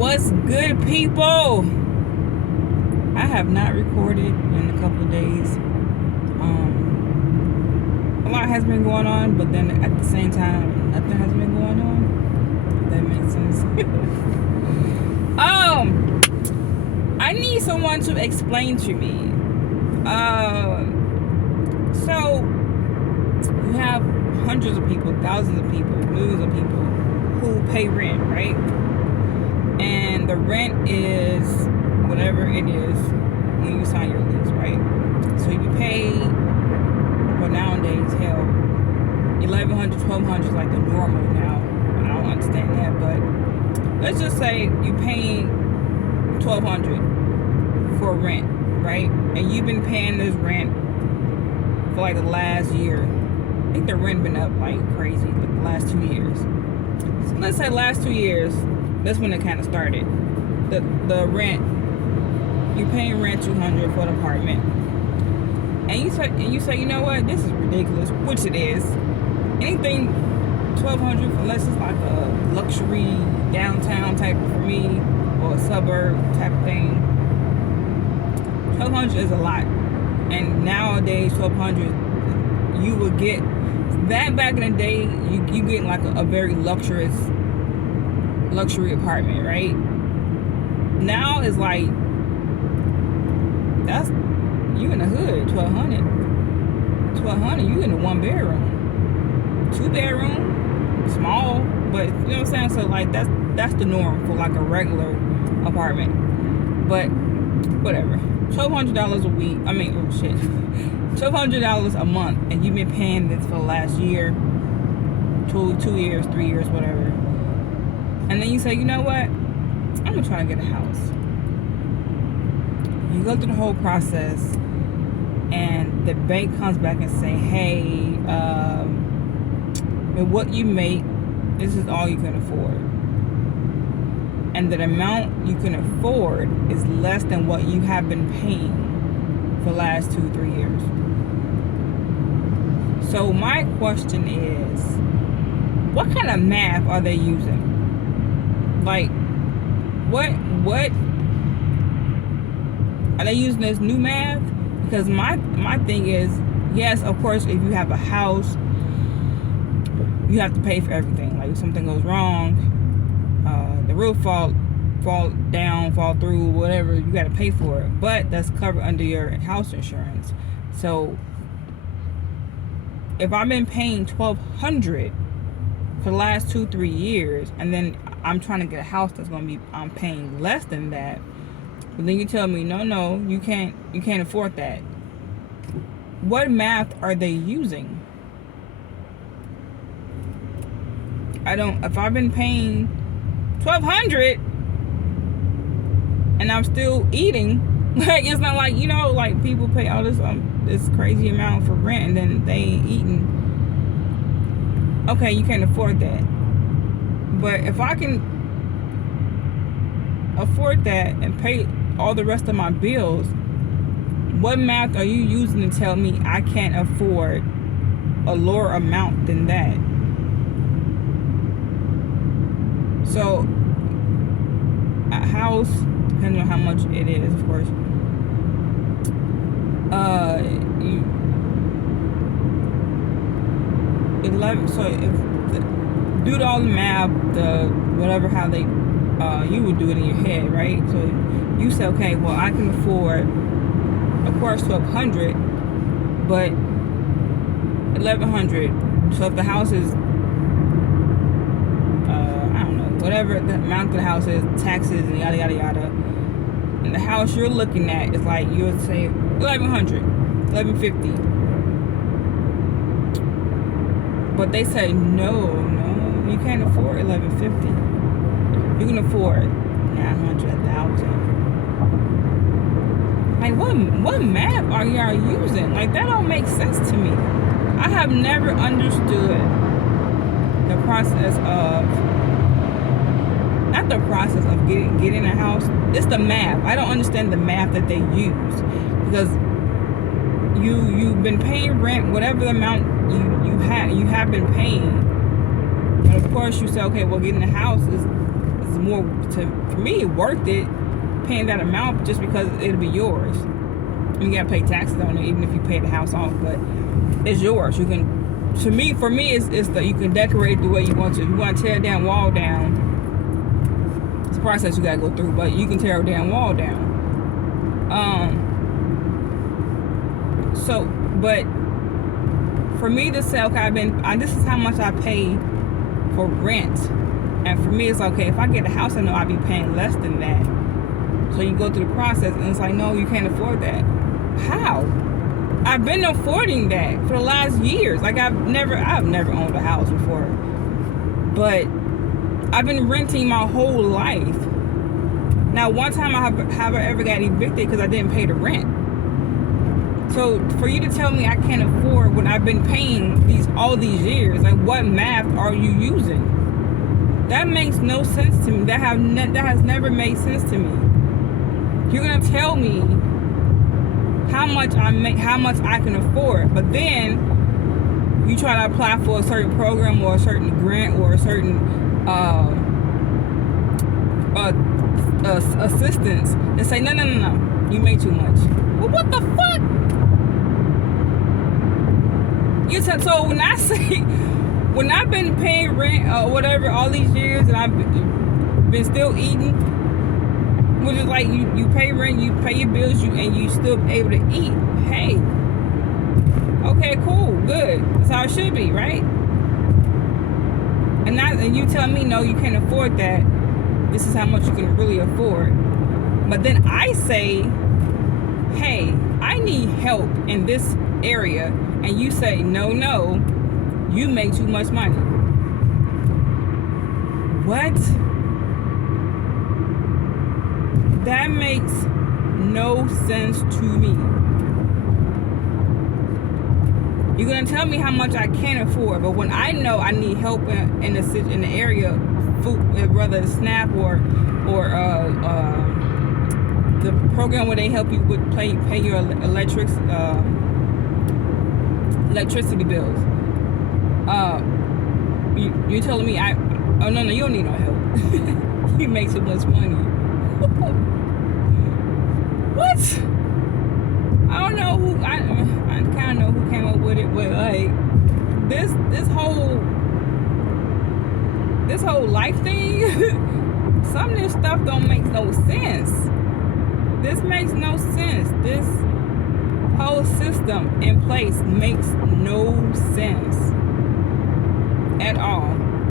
What's good, people? I have not recorded in a couple of days. A lot has been going on, but then at the same time, nothing has been going on. If that makes sense. I need someone to explain to me. So you have hundreds of people, thousands of people, millions of people who pay rent, right? And the rent is whatever it is when you sign your lease, right? So you pay, well, nowadays, hell, $1,100, $1,200 is like the normal now. I don't understand that, but let's just say you paying $1,200 for rent, right? And you've been paying this rent for like the last year. I think the rent been up like crazy, like the last 2 years. So let's say last 2 years, that's when it kind of started. The rent, you're paying rent $200 for an apartment, and you say, you know what, this is ridiculous, which it is. Anything $1,200 unless it's like a luxury downtown type for me or a suburb type of thing. $1,200 is a lot, and nowadays $1,200 you would get that. Back in the day, you get like a very luxury apartment, right? Now it's like, that's, you in the hood. $1,200 you in a 1 bedroom, 2 bedroom, small, but you know what I'm saying. So like that's the norm for like a regular apartment. But whatever, $1,200 a week. I mean, oh shit, $1,200 a month, and you've been paying this for the last year, 2 years, 3 years, whatever. And then you say, you know what, I'm gonna try to get a house. You go through the whole process, and the bank comes back and say, hey, with what you make, this is all you can afford. And the amount you can afford is less than what you have been paying for the last 2-3 years. So my question is, what kind of math are they using? Like, what are they using this new math? Because my thing is, yes, of course, if you have a house, you have to pay for everything. Like if something goes wrong, the roof fall down, fall through, whatever, you got to pay for it. But that's covered under your house insurance. So if I've been paying $1,200 for the last 2-3 years, and then I'm trying to get a house that's gonna be, I'm paying less than that, but then you tell me no, you can't afford that. What math are they using? If I've been paying $1,200 and I'm still eating, like, it's not like, you know, like people pay all this crazy amount for rent and then they ain't eating. Okay, you can't afford that. But if I can afford that and pay all the rest of my bills, what math are you using to tell me I can't afford a lower amount than that? So a house, depending on how much it is, of course, so if do all the math, whatever, how they you would do it in your head, right? So you say, okay, well, I can afford, of course, $1,200, but $1,100. So if the house is, I don't know, whatever the amount of the house is, taxes and yada yada yada, and the house you're looking at is like, you would say $1,100, $1,150. But they say no, you can't afford $1,150. You can afford $900, $1,000. Like, what math are y'all using? Like, that don't make sense to me. I have never understood the process of, not the process of getting a house. It's the math. I don't understand the math that they use, because you've been paying rent, whatever the amount you have been paying, and of course you say, okay, well, getting a house is more for me worth it paying that amount just because it'll be yours. You gotta pay taxes on it even if you pay the house off, but it's yours. You can. For me, it's that you can decorate the way you want to. If you want to tear a damn wall down, it's a process you gotta go through, but you can tear a damn wall down. But for me to say, okay, this is how much I pay for rent, and for me, it's okay. If I get a house, I know I'll be paying less than that. So you go through the process, and it's like, no, you can't afford that. How? I've been affording that for the last years. Like I've never owned a house before, but I've been renting my whole life. Now, one time I have ever got evicted because I didn't pay the rent. So for you to tell me I can't afford when I've been paying all these years, like what math are you using? That makes no sense to me. That has never made sense to me. You're gonna tell me how much I can afford, but then you try to apply for a certain program or a certain grant or a certain assistance and say no, you make too much. Well, what the fuck? So when I've been paying rent or whatever all these years and I've been still eating, which is like you pay rent, you pay your bills, and you still able to eat. Hey, okay, cool, good. That's how it should be, right? And you tell me no, you can't afford that. This is how much you can really afford. But then I say, hey, I need help in this area, and you say no, you make too much money. What? That makes no sense to me. You're gonna tell me how much I can't afford, but when I know I need help in the area, food, whether it's SNAP or the program where they help you with pay your electricity bills. You're telling me no, you don't need no help. You make so much money. What? I don't know who. I kind of know who came up with it, but like this whole life thing. Some of this stuff don't make no sense. This makes no sense. This whole system in place makes no sense at all.